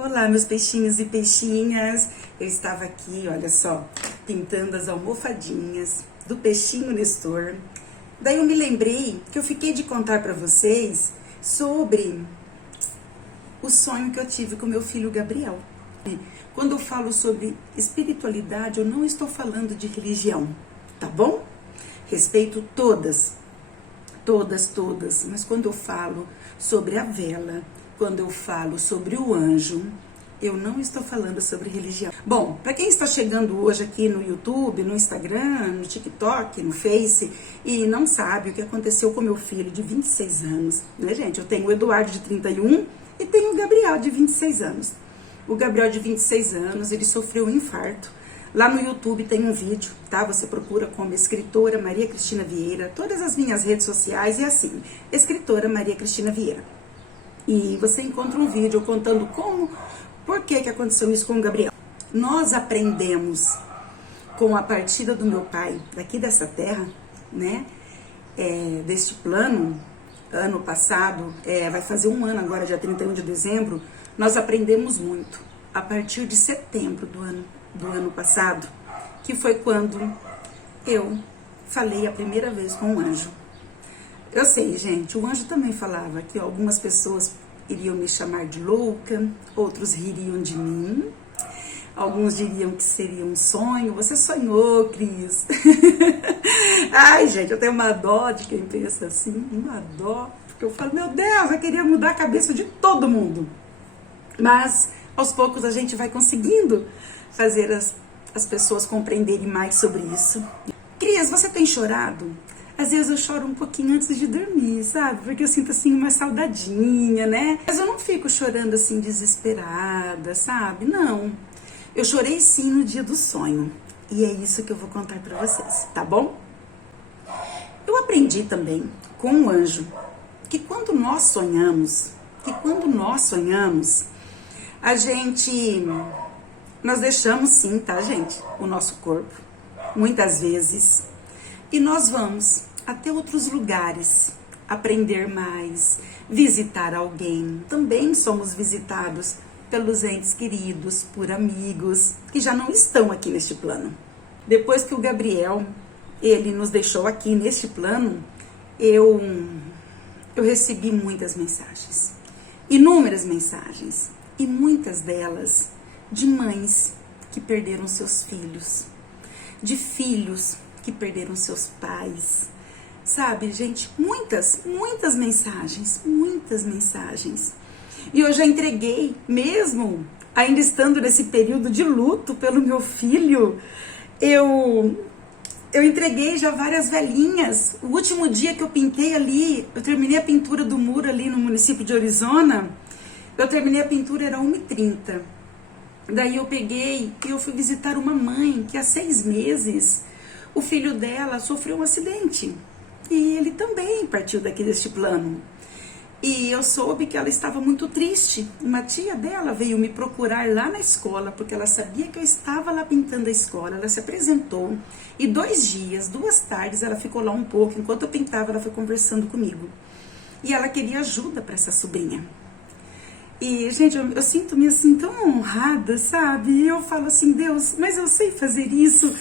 Olá, meus peixinhos e peixinhas. Eu estava aqui, olha só, pintando as almofadinhas do peixinho Nestor. Daí eu me lembrei que eu fiquei de contar para vocês sobre o sonho que eu tive com meu filho Gabriel. Quando eu falo sobre espiritualidade, eu não estou falando de religião, tá bom? Respeito todas, mas quando eu falo sobre a vela, quando eu falo sobre o anjo, eu não estou falando sobre religião. Bom, para quem está chegando hoje aqui no YouTube, no Instagram, no TikTok, no Face, e não sabe o que aconteceu com meu filho de 26 anos, né, gente? Eu tenho o Eduardo de 31 e tenho o Gabriel de 26 anos. O Gabriel de 26 anos, ele sofreu um infarto. Lá no YouTube tem um vídeo, tá? Você procura como escritora Maria Cristina Vieira, todas as minhas redes sociais e assim, escritora Maria Cristina Vieira. E você encontra um vídeo contando por que aconteceu isso com o Gabriel. Nós aprendemos com a partida do meu pai daqui dessa terra, né? Deste plano, ano passado, vai fazer um ano agora, dia 31 de dezembro, nós aprendemos muito. A partir de setembro do ano passado, que foi quando eu falei a primeira vez com o anjo. Eu sei, gente, o anjo também falava que algumas pessoas iriam me chamar de louca, outros ririam de mim, alguns diriam que seria um sonho. Você sonhou, Cris? Ai, gente, eu tenho uma dó de quem pensa assim, uma dó, porque eu falo, meu Deus, eu queria mudar a cabeça de todo mundo. Mas, aos poucos, a gente vai conseguindo fazer as pessoas compreenderem mais sobre isso. Cris, você tem chorado? Às vezes eu choro um pouquinho antes de dormir, sabe? Porque eu sinto assim uma saudadinha, né? Mas eu não fico chorando assim desesperada, sabe? Não. Eu chorei sim no dia do sonho. E é isso que eu vou contar pra vocês, tá bom? Eu aprendi também com um anjo que quando nós sonhamos, nós deixamos sim, tá, gente? O nosso corpo, muitas vezes. E nós vamos até outros lugares, aprender mais, visitar alguém. Também somos visitados pelos entes queridos, por amigos, que já não estão aqui neste plano. Depois que o Gabriel, ele nos deixou aqui neste plano, eu recebi muitas mensagens, inúmeras mensagens, e muitas delas de mães que perderam seus filhos, de filhos que perderam seus pais, sabe, gente? Muitas mensagens, E eu já entreguei, mesmo ainda estando nesse período de luto pelo meu filho, eu entreguei já várias velhinhas. O último dia que eu pintei ali, eu terminei a pintura do muro ali no município de Orizona, eu terminei a pintura, era 1h30. Daí eu peguei e eu fui visitar uma mãe que há 6 meses, o filho dela sofreu um acidente. E ele também partiu daqui deste plano. E eu soube que ela estava muito triste. Uma tia dela veio me procurar lá na escola, porque ela sabia que eu estava lá pintando a escola. Ela se apresentou e 2 tardes, ela ficou lá um pouco. Enquanto eu pintava, ela foi conversando comigo. E ela queria ajuda para essa sobrinha. E, gente, eu sinto-me assim tão honrada, sabe? E eu falo assim, Deus, mas eu sei fazer isso.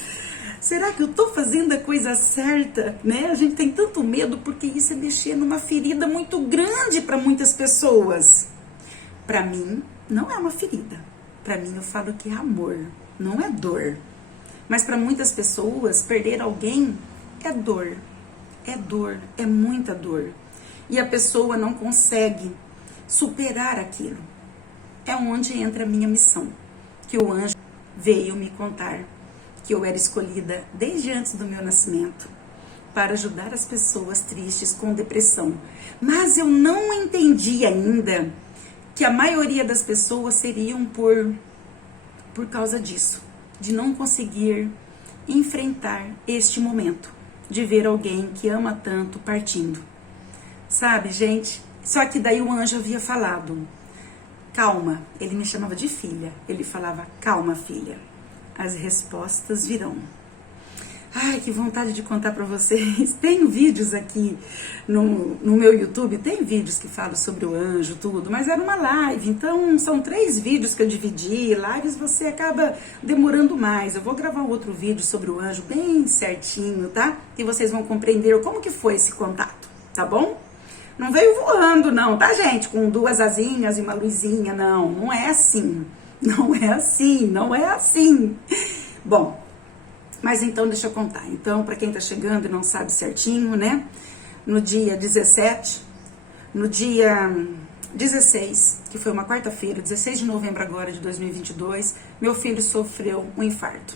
Será que eu tô fazendo a coisa certa, né? A gente tem tanto medo porque isso é mexer numa ferida muito grande para muitas pessoas. Para mim, não é uma ferida. Para mim, eu falo que é amor, não é dor. Mas para muitas pessoas, perder alguém é dor. É dor, é muita dor. E a pessoa não consegue superar aquilo. É onde entra a minha missão, que o anjo veio me contar que eu era escolhida desde antes do meu nascimento para ajudar as pessoas tristes com depressão. Mas eu não entendi ainda que a maioria das pessoas seriam por causa disso, de não conseguir enfrentar este momento, de ver alguém que ama tanto partindo. Sabe, gente? Só que daí o anjo havia falado, calma, ele me chamava de filha, ele falava, calma, filha, as respostas virão. Ai, que vontade de contar pra vocês. Tem vídeos aqui no meu YouTube, tem vídeos que falam sobre o anjo, tudo, mas era uma live, então são 3 vídeos que eu dividi. Lives você acaba demorando mais. Eu vou gravar um outro vídeo sobre o anjo bem certinho, tá? E vocês vão compreender como que foi esse contato, tá bom? Não veio voando não, tá, gente? Com 2 asinhas e uma luzinha, não. Não é assim. Não é assim, não é assim. Bom, mas então deixa eu contar. Então, para quem tá chegando e não sabe certinho, né? No dia 17, no dia 16, que foi uma quarta-feira, 16 de novembro agora de 2022, meu filho sofreu um infarto.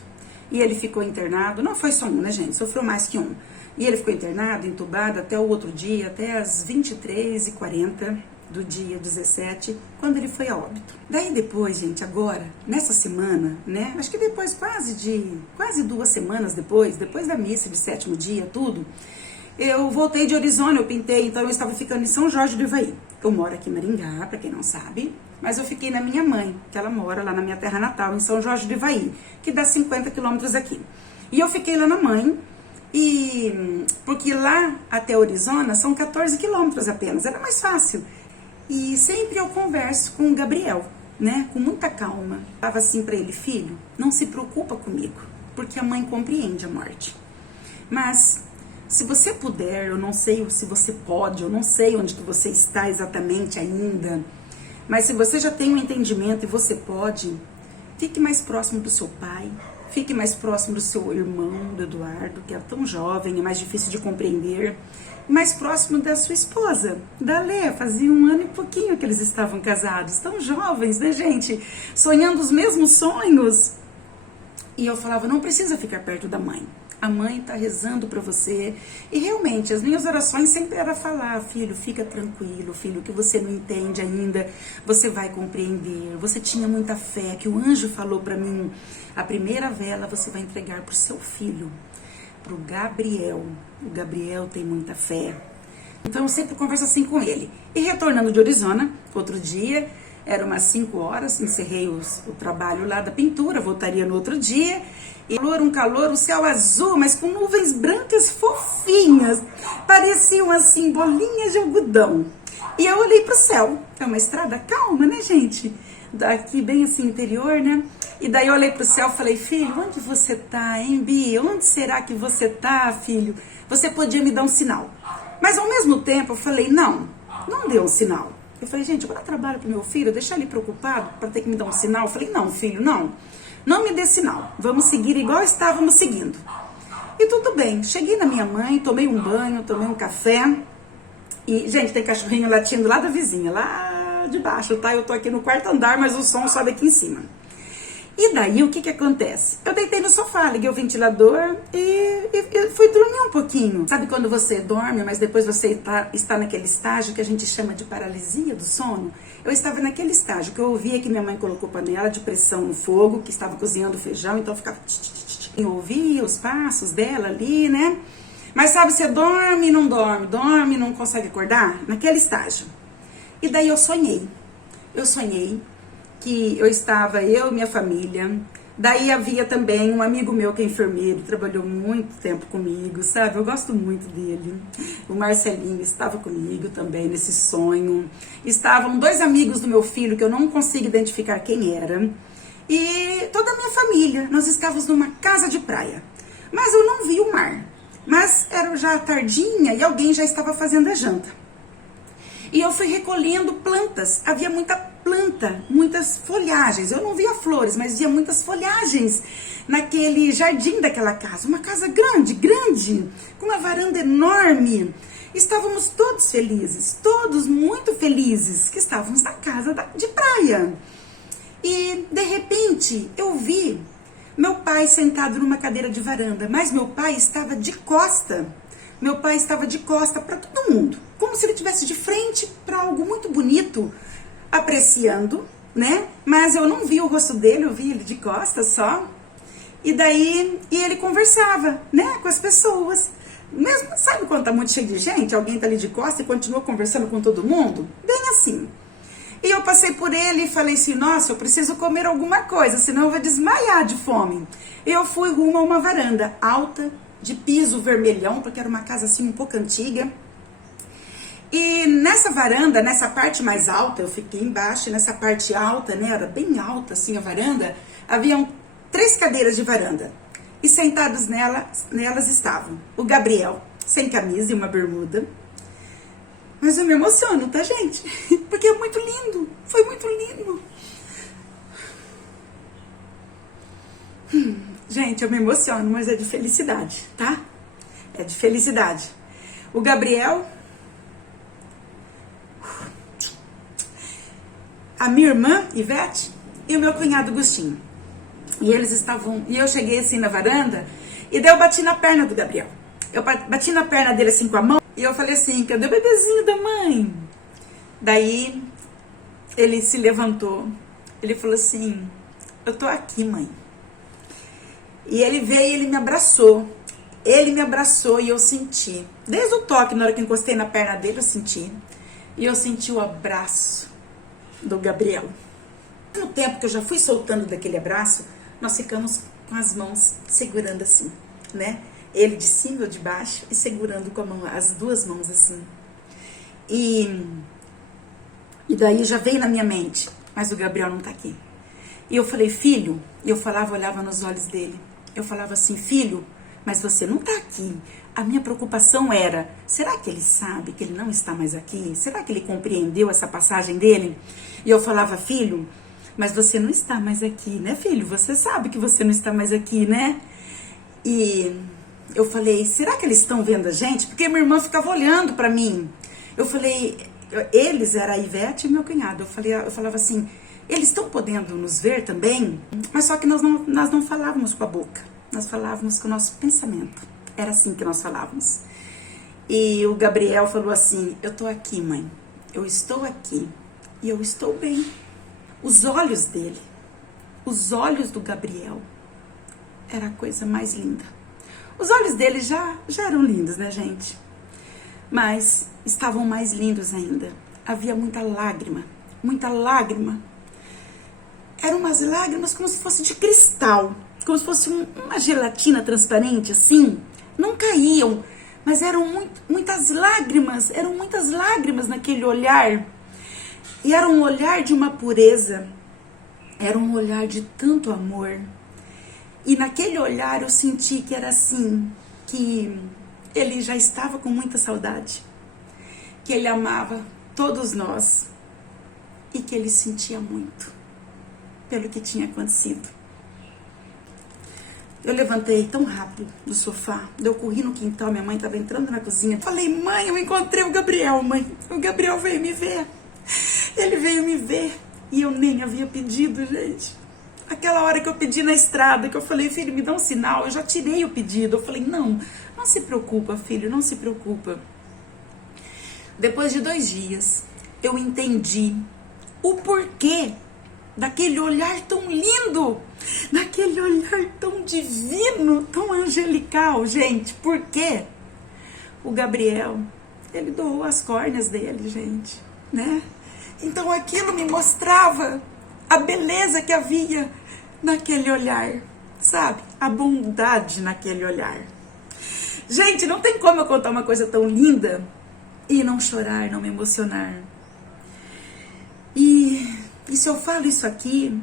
E ele ficou internado, não foi só um, né, gente? Sofreu mais que um. E ele ficou internado, entubado até o outro dia, até as 23h40 do dia 17, quando ele foi a óbito. Daí depois, gente, agora, nessa semana, né, acho que depois quase 2 semanas depois da missa de 7º dia, tudo, eu voltei de Orizona, eu pintei, então eu estava ficando em São Jorge do Ivaí. Eu moro aqui em Maringá, pra quem não sabe, mas eu fiquei na minha mãe, que ela mora lá na minha terra natal, em São Jorge do Ivaí, que dá 50 quilômetros aqui. E eu fiquei lá na mãe, porque lá até Orizona são 14 quilômetros apenas, era mais fácil. E sempre eu converso com o Gabriel, né, com muita calma. Falava assim pra ele: filho, não se preocupa comigo, porque a mãe compreende a morte. Mas se você puder, eu não sei se você pode, eu não sei onde que você está exatamente ainda, mas se você já tem um entendimento e você pode, fique mais próximo do seu pai, fique mais próximo do seu irmão, do Eduardo, que é tão jovem, é mais difícil de compreender, mais próximo da sua esposa, da Lê. Fazia 1 ano e pouquinho que eles estavam casados, tão jovens, né, gente? Sonhando os mesmos sonhos. E eu falava: não precisa ficar perto da mãe. A mãe tá rezando pra você. E realmente, as minhas orações sempre era falar: filho, fica tranquilo, filho, que você não entende ainda, você vai compreender. Você tinha muita fé, que o anjo falou pra mim: a primeira vela você vai entregar pro seu filho, pro Gabriel. O Gabriel tem muita fé. Então eu sempre converso assim com ele. E retornando de Orizona, outro dia, era umas 5 horas, encerrei o trabalho lá da pintura, voltaria no outro dia. E um calor, o céu azul, mas com nuvens brancas fofinhas, pareciam assim bolinhas de algodão. E eu olhei pro céu, é uma estrada calma, né, gente? Daqui bem assim, interior, né? E daí eu olhei pro céu e falei: filho, onde você tá, hein, Bia? Onde será que você tá, filho? Você podia me dar um sinal. Mas ao mesmo tempo eu falei: não deu um sinal. Eu falei: gente, agora eu trabalho pro meu filho, deixar ele preocupado para ter que me dar um sinal. Eu falei: não, filho, não me dê sinal. Vamos seguir igual estávamos seguindo. E tudo bem, cheguei na minha mãe, tomei um banho, tomei um café. E, gente, tem cachorrinho latindo lá da vizinha, lá de baixo, tá? Eu tô aqui no 4º andar, mas o som sobe aqui em cima. E daí, o que acontece? Eu deitei no sofá, liguei o ventilador e fui dormir um pouquinho. Sabe quando você dorme, mas depois você está naquele estágio que a gente chama de paralisia do sono? Eu estava naquele estágio que eu ouvia que minha mãe colocou panela de pressão no fogo, que estava cozinhando feijão, então eu ficava... Eu ouvia os passos dela ali, né? Mas sabe, você dorme e não dorme, não consegue acordar? Naquele estágio. E daí eu sonhei que eu estava, eu e minha família. Daí havia também um amigo meu que é enfermeiro, trabalhou muito tempo comigo, sabe? Eu gosto muito dele. O Marcelinho estava comigo também nesse sonho. Estavam 2 amigos do meu filho, que eu não consigo identificar quem era. E toda a minha família. Nós estávamos numa casa de praia. Mas eu não vi o mar. Mas era já tardinha e alguém já estava fazendo a janta. E eu fui recolhendo plantas. Havia muita planta, muitas folhagens. Eu não via flores, mas via muitas folhagens naquele jardim daquela casa. Uma casa grande, com uma varanda enorme. Estávamos todos felizes, todos muito felizes, que estávamos na casa de praia. E, de repente, eu vi meu pai sentado numa cadeira de varanda, mas meu pai estava de costa. Meu pai estava de costa para todo mundo, como se ele estivesse de frente para algo muito bonito, apreciando, né? Mas eu não vi o rosto dele, eu vi ele de costas só. E daí, ele conversava, né, com as pessoas. Mesmo, sabe quando tá muito cheio de gente, alguém tá ali de costas e continua conversando com todo mundo? Bem assim. E eu passei por ele e falei assim: nossa, eu preciso comer alguma coisa, senão eu vou desmaiar de fome. E eu fui rumo a uma varanda alta, de piso vermelhão, porque era uma casa assim um pouco antiga. E nessa varanda, nessa parte mais alta, eu fiquei embaixo, e nessa parte alta, né, era bem alta assim a varanda, haviam 3 cadeiras de varanda. E sentados nelas estavam o Gabriel, sem camisa e uma bermuda. Mas eu me emociono, tá, gente? Porque é muito lindo, foi muito lindo. Gente, eu me emociono, mas é de felicidade, tá? É de felicidade. O Gabriel, a minha irmã, Ivete, e o meu cunhado, Agostinho. E eles estavam... E eu cheguei assim na varanda, e daí eu bati na perna do Gabriel. Eu bati na perna dele assim com a mão, e eu falei assim, cadê o bebezinho da mãe? Daí, ele se levantou. Ele falou assim, eu tô aqui, mãe. E ele veio e ele me abraçou. Ele me abraçou e eu senti. Desde o toque, na hora que eu encostei na perna dele, eu senti. E eu senti o abraço do Gabriel. No tempo que eu já fui soltando daquele abraço, nós ficamos com as mãos segurando assim, né? Ele de cima, eu de baixo, e segurando com a mão, as 2 mãos assim. E daí já veio na minha mente, mas o Gabriel não tá aqui. E eu falei, filho, e eu falava, olhava nos olhos dele. Eu falava assim, filho, mas você não tá aqui. A minha preocupação era, será que ele sabe que ele não está mais aqui? Será que ele compreendeu essa passagem dele? E eu falava, filho, mas você não está mais aqui, né, filho? Você sabe que você não está mais aqui, né? E eu falei, será que eles estão vendo a gente? Porque minha irmã ficava olhando pra mim. Eu falei, eles, era a Ivete e meu cunhado. Eu falava assim, eles estão podendo nos ver também? Mas só que nós não falávamos com a boca. Nós falávamos com o nosso pensamento. Era assim que nós falávamos. E o Gabriel falou assim, eu tô aqui, mãe. Eu estou aqui. E eu estou bem. Os olhos dele, os olhos do Gabriel, era a coisa mais linda. Os olhos dele já eram lindos, né, gente? Mas estavam mais lindos ainda. Havia muita lágrima, muita lágrima. Eram umas lágrimas como se fosse de cristal, como se fosse uma gelatina transparente, assim. Não caíam, mas eram muitas lágrimas naquele olhar. E era um olhar de uma pureza, era um olhar de tanto amor. E naquele olhar eu senti que era assim, que ele já estava com muita saudade, que ele amava todos nós e que ele sentia muito pelo que tinha acontecido. Eu levantei tão rápido do sofá, eu corri no quintal, minha mãe estava entrando na cozinha. Falei, mãe, eu encontrei o Gabriel, mãe. O Gabriel veio me ver. Ele veio me ver e eu nem havia pedido, gente. Aquela hora que eu pedi na estrada, que eu falei, filho, me dá um sinal, eu já tirei o pedido. Eu falei, não se preocupa, filho, não se preocupa. Depois de 2 dias, eu entendi o porquê daquele olhar tão lindo, daquele olhar tão divino, tão angelical, gente. Por quê? O Gabriel, ele doou as córneas dele, gente, né? Então aquilo me mostrava a beleza que havia naquele olhar, sabe? A bondade naquele olhar. Gente, não tem como eu contar uma coisa tão linda e não chorar, não me emocionar. E se eu falo isso aqui,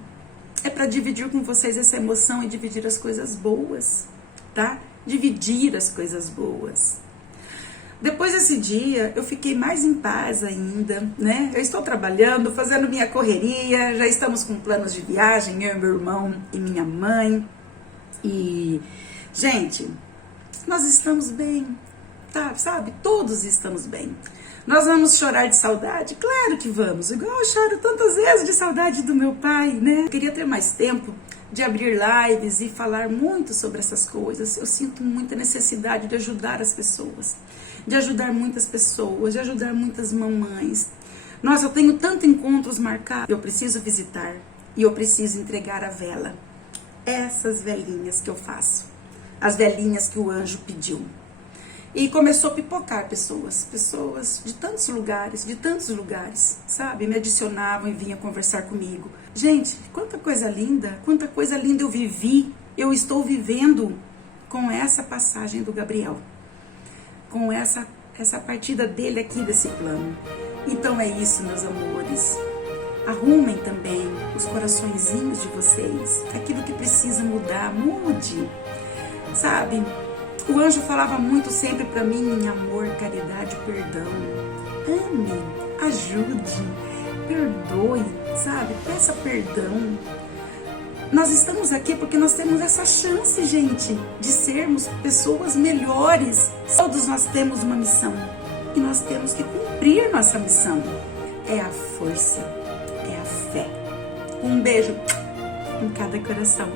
é para dividir com vocês essa emoção e dividir as coisas boas, tá? Dividir as coisas boas. Depois desse dia, eu fiquei mais em paz ainda, né? Eu estou trabalhando, fazendo minha correria, já estamos com planos de viagem, eu, meu irmão e minha mãe. E, gente, nós estamos bem, tá? Sabe? Todos estamos bem. Nós vamos chorar de saudade? Claro que vamos. Igual eu choro tantas vezes de saudade do meu pai, né? Eu queria ter mais tempo de abrir lives e falar muito sobre essas coisas. Eu sinto muita necessidade de ajudar as pessoas, de ajudar muitas pessoas, de ajudar muitas mamães. Nossa, eu tenho tantos encontros marcados. Eu preciso visitar e eu preciso entregar a vela. Essas velinhas que eu faço. As velinhas que o anjo pediu. E começou a pipocar pessoas de tantos lugares, sabe? Me adicionavam e vinham conversar comigo. Gente, quanta coisa linda eu vivi, eu estou vivendo. com essa passagem do Gabriel, com essa partida dele aqui desse plano. Então é isso, meus amores. Arrumem também os coraçõezinhos de vocês. Aquilo que precisa mudar, mude. Sabe? O anjo falava muito sempre para mim em amor, caridade, perdão. Ame, ajude, perdoe, sabe? Peça perdão. Nós estamos aqui porque nós temos essa chance, gente, de sermos pessoas melhores. Todos nós temos uma missão e nós temos que cumprir nossa missão. É a força, é a fé. Um beijo em cada coração.